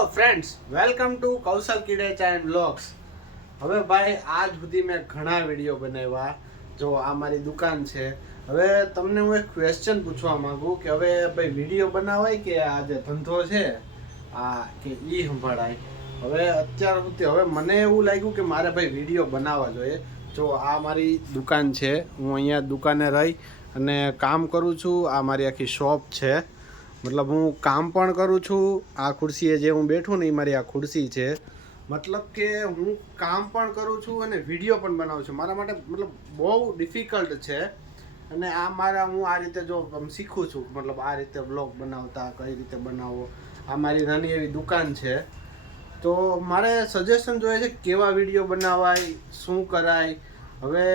Hello friends, welcome to Kaushal Kidecha and blogs. હવે ભાઈ આજ સુધી મેં ઘણા વિડીયો બનાવ્યા. જો આ મારી દુકાન છે. હવે તમને હું એક ક્વેશ્ચન પૂછવા માંગુ કે હવે ભાઈ વિડીયો બનાવાય કે આ જે ધંધો છે આ કે ઈ સંભાળાય. હવે અત્યાર સુધી હવે મને એવું લાગ્યું કે મારે ભાઈ વિડીયો બનાવવા જોઈએ. જો આ મારી દુકાન છે, હું અહીંયા દુકાને રહી અને કામ કરું છું. આ મારી આખી શોપ છે, મતલબ હું કામ પણ કરું છું. આ ખુરશીએ જે હું બેઠું ને એ મારી આ ખુરશી છે. મતલબ કે હું કામ પણ કરું છું અને વિડીયો પણ બનાવું છું. મારા માટે મતલબ બહુ ડિફિકલ્ટ છે. અને આ હું આ રીતે જો શીખું છું, મતલબ આ રીતે વ્લોગ બનાવતા કઈ રીતે બનાવો. આ મારી નાની એવી દુકાન છે. તો મારે સજેશન જોઈએ છે કેવા વિડીયો બનાવાય, શું કરાય. હવે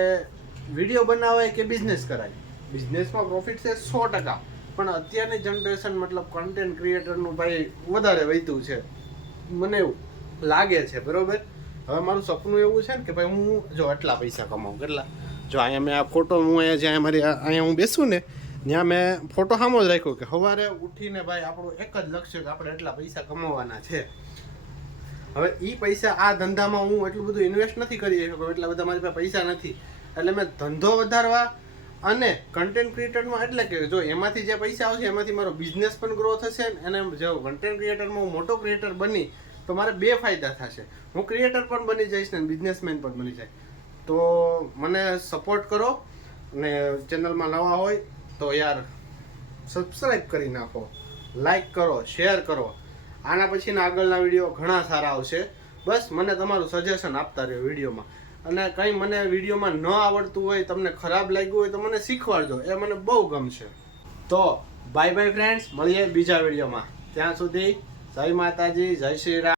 વિડીયો બનાવાય કે બિઝનેસ કરાય. બિઝનેસમાં પ્રોફિટ છે 100%, પણ અત્યારની જનરેશન મતલબ કન્ટેન્ટ ક્રિએટરનું ભાઈ વધારે વધ્યું છે મને એવું લાગે છે. બરોબર. હવે મારું સપનું એવું છે ને કે ભાઈ હું જો આટલા પૈસા કમાઉં. કેટલા? જો અહીંયા મેં આ ફોટો હું અહીંયા જ્યાં મારી અહીંયા હું બેસું ને ત્યાં મેં ફોટો સામો જ રાખ્યો કે સવારે ઉઠીને ભાઈ આપણું એક જ લક્ષ્ય કે આપણે એટલા પૈસા કમાવાના છે. હવે એ પૈસા આ ધંધામાં હું એટલું બધું ઇન્વેસ્ટ નથી કરી શકું, એટલા બધા મારી પાસે પૈસા નથી. એટલે મેં ધંધો વધારવા અને કન્ટેન્ટ ક્રિએટરમાં એટલે કે જો એમાંથી જે પૈસા આવશે એમાંથી મારો બિઝનેસ પણ ગ્રો થશે અને જો કન્ટેન્ટ ક્રિએટરમાં હું મોટો ક્રિએટર બની તો મારે બે ફાયદા થશે. હું ક્રિએટર પણ બની જઈશ ને બિઝનેસમેન પણ બની જાય. તો મને સપોર્ટ કરો અને ચેનલમાં નવા હોય તો યાર સબસ્ક્રાઈબ કરી નાખો, લાઈક કરો, શેર કરો. આના પછીના આગળના વિડીયો ઘણા સારા આવશે. બસ મને તમારું સજેશન આપતા રહ્યો વિડીયોમાં. અને કંઈ મને વિડીયોમાં ન આવડતું હોય, તમને ખરાબ લાગ્યું હોય તો મને શીખવાડજો, એ મને બહુ ગમશે. તો બાય બાય ફ્રેન્ડ્સ, મળીએ બીજા વિડીયોમાં. ત્યાં સુધી જય માતાજી, જય શ્રી રામ.